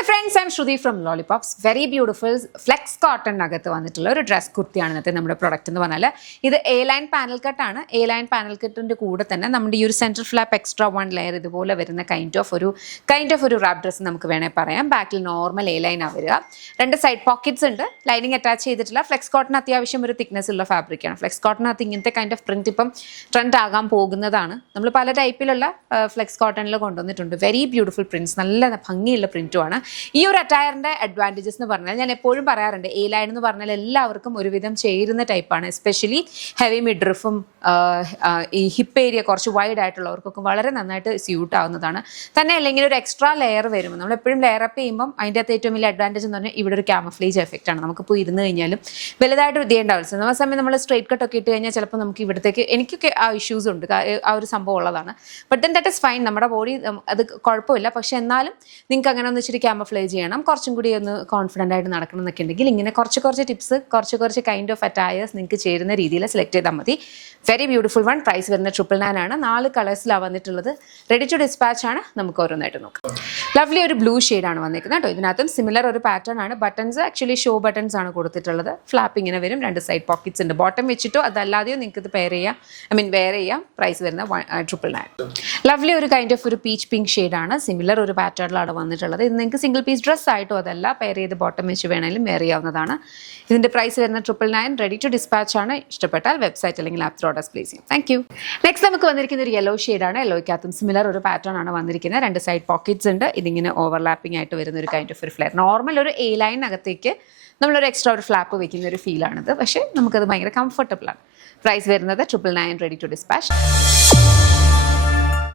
Hello friends, I'm Shruti from Lollipops. Very beautiful flex cotton നകത്ത് വന്നിട്ടുള്ള ഒരു dress കുർത്തിയാണ് ഇന്നത്തെ നമ്മുടെ പ്രൊഡക്റ്റ് എന്ന് പറഞ്ഞാൽ ഇത് എ ലൈൻ പാനൽ കട്ടാണ്. എ ലൈൻ പാനൽ കട്ടിൻ്റെ കൂടെ തന്നെ നമ്മുടെ ഈ ഒരു സെൻട്രൽ ഫ്ലാപ്പ് എക്സ്ട്രാ 1 ലെയർ ഇതുപോലെ വരുന്ന കൈൻഡ് ഓഫ് ഒരു റാപ്പ് ഡ്രസ്സ് നമുക്ക് വേണേൽ പറയാം. ബാക്കിൽ നോർമൽ എ ലൈനാണ് വരിക. 2 സൈഡ് പോക്കറ്റ്സ് ഉണ്ട്. ലൈനിങ് അറ്റാച്ച് ചെയ്തിട്ടില്ല. ഫ്ലെക്സ് കോട്ടൺ അത്യാവശ്യം ഒരു തിക്നെസ് ഉള്ള ഫാബ്രിക്കാണ്. ഫ്ലെക്സ് കോട്ടനകത്ത് ഇങ്ങനത്തെ കൈൻഡ് ഓഫ് പ്രിന്റ് ഇപ്പം ട്രെൻഡ് ആകാൻ പോകുന്നതാണ്. നമ്മൾ പല ടൈപ്പിലുള്ള ഫ്ലെക്സ് കോട്ടണിൽ കൊണ്ടുവന്നിട്ടുണ്ട്. വെരി ബ്യൂട്ടിഫുൾ പ്രിന്റ്സ്, നല്ല ഭംഗിയുള്ള പ്രിന്റുമാണ്. ഈ ഒരു അറ്റയറിൻ്റെ അഡ്വാൻറ്റേജസ് എന്ന് പറഞ്ഞാൽ ഞാൻ എപ്പോഴും പറയാറുണ്ട്, എ ലൈൻ എന്ന് പറഞ്ഞാൽ എല്ലാവർക്കും ഒരുവിധം ചേരുന്ന ടൈപ്പാണ്. എസ്പെഷ്യലി ഹെവി മിഡ്രിഫും ഈ ഹിപ്പ് ഏരിയ കുറച്ച് വൈഡ് ആയിട്ടുള്ളവർക്കൊക്കെ വളരെ നന്നായിട്ട് സ്യൂട്ട് ആവുന്നതാണ്. തന്നെ അല്ലെങ്കിൽ ഒരു എക്സ്ട്രാ ലെയർ വരുമ്പോൾ നമ്മൾ എപ്പോഴും ലെയർ അപ്പ് ചെയ്യുമ്പം അതിൻ്റെ അകത്ത് ഏറ്റവും വലിയ അഡ്വാൻറ്റേജ് എന്ന് പറഞ്ഞാൽ ഇവിടെ ഒരു ക്യാമഫ്ലേജ് എഫക്റ്റ് ആണ്. നമുക്കിപ്പോൾ ഇരുന്ന് കഴിഞ്ഞാലും വലുതായിട്ട് വിധിയേണ്ട ആവശ്യം. ആ സമയം നമ്മൾ സ്ട്രേറ്റ് കട്ടൊക്കെ ഇട്ട് കഴിഞ്ഞാൽ ചിലപ്പോൾ നമുക്ക് ഇവിടത്തേക്ക് എനിക്കൊക്കെ ആ ഇഷ്യൂസ് ഉണ്ട്, ആ ഒരു സംഭവം ഉള്ളതാണ്. But then that is fine, നമ്മുടെ ബോഡി അത് കുഴപ്പമില്ല. പക്ഷെ എന്നാലും നിങ്ങൾക്ക് അങ്ങനെ ഒന്ന് ഇച്ചിരി ക്യാമഫ്ലേജ് ചെയ്യണം, കുറച്ചും കൂടി ഒന്ന് കോൺഫിഡൻ്റ് ആയിട്ട് നടക്കണം എന്നൊക്കെ ഉണ്ടെങ്കിൽ ഇങ്ങനെ കുറച്ച് ടിപ്സ്, കുറച്ച് കൈൻഡ് ഓഫ് അറ്റയേഴ്സ് നിങ്ങൾക്ക് ചേരുന്ന രീതിയിൽ സെലക്ട് ചെയ്താൽ മതി. Very beautiful one. പ്രൈസ് വരുന്നത് 999 ആണ്. 4 കളേഴ്സിലാണ് വന്നിട്ടുള്ളത്. റെഡി ടു ഡിസ്പാച്ച് ആണ്. നമുക്ക് ഓരോന്നായിട്ട് നോക്കാം. ലവ്ലി ഒരു ബ്ലൂ ഷെയ്ഡാണ് വന്നിരിക്കുന്നത് കേട്ടോ. ഇതിനകത്തും സിമിലർ ഒരു പാറ്റേൺ ആണ്. ബട്ടൺസ് ആക്ച്വലി ഷോ ബട്ടൺസ് ആണ് കൊടുത്തിട്ടുള്ളത്. ഫ്ലാപ്പ് ഇങ്ങനെ വരും. 2 സൈഡ് പോക്കറ്റ്സ് ഉണ്ട്. ബോട്ടം വെച്ചിട്ടോ അതല്ലാതെയോ നിങ്ങൾക്ക് ഇത് വെയർ ചെയ്യാം. പ്രൈസ് വരുന്നത് 999. ലവ്ലി ഒരു കൈൻഡ് ഓഫ് ഒരു പീച്ച് പിങ്ക് ഷെയ്ഡാണ്. സിമിലർ ഒരു പാറ്റേണിലാണ് വന്നിട്ടുള്ളത്. ഇത് നിങ്ങൾക്ക് സിംഗിൾ പീസ് ഡ്രസ് ആയിട്ടോ അതല്ല പെയർ ചെയ്ത് ബോട്ടം വെച്ച് വേണമെങ്കിലും വെയർ ചെയ്യാവുന്നതാണ്. ഇതിൻ്റെ പ്രൈസ് വരുന്നത് 999. റെഡി ടു ഡിസ്പാച്ച് ആണ്. ഇഷ്ടപ്പെട്ടാൽ വെബ്സൈറ്റ് അല്ലെങ്കിൽ ആപ്പ് ഓർഡേഴ്സ് പ്ലേസ് ചെയ്യും. Thank you. നെക്സ്റ്റ് നമുക്ക് വന്നിരിക്കുന്ന ഒരു യെല്ലോ ഷെയ്ഡാണ്. യെല്ലോയ്ക്കകത്തും സിമിലർ ഒരു പാറ്റേൺ ആണ് വന്നിരിക്കുന്നത്. 2 സൈഡ് പോക്കറ്റ്സ് ഉണ്ട്. ഇതിങ്ങനെ ഓവർലാപ്പിംഗ് ആയിട്ട് വരുന്ന ഒരു കൈൻഡ് ഓഫ് ഒരു ഫ്ലെയർ. നോർമൽ ഒരു എ ലൈനകത്തേക്ക് നമ്മളൊരു എക്സ്ട്രാ ഒരു ഫ്ലാപ്പ് വെക്കുന്ന ഒരു ഫീലാണിത്. പക്ഷേ നമുക്കത് ഭയങ്കര കംഫർട്ടബിൾ ആണ്. പ്രൈസ് വരുന്നത് 999. Ready to dispatch.